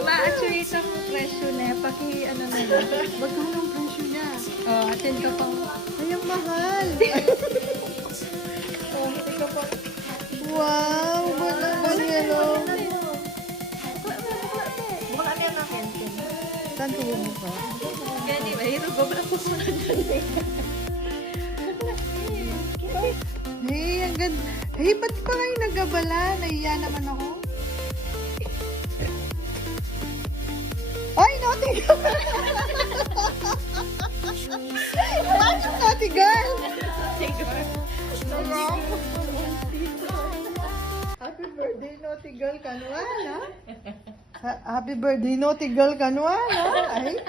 Ma-actuate ako presyo na. Ano na lang. Magkano ang presyo niya? Atin ka pang. Ay, ang mahal. Hindi ka pang. Wow, wala ba yelo? Baka ano yan natin? Saan ko bumukha? Gani ba? Hiro ko ba po muna dyan? Hey, ang ganda. Hey, ba't pa kayo nagabala? Nahiya naman ako. Ay, naughty girl! Ano, naughty girl? Happy birthday, naughty girl, Kanwan, ha? Happy birthday, naughty girl, Kanwan, ha? Ay,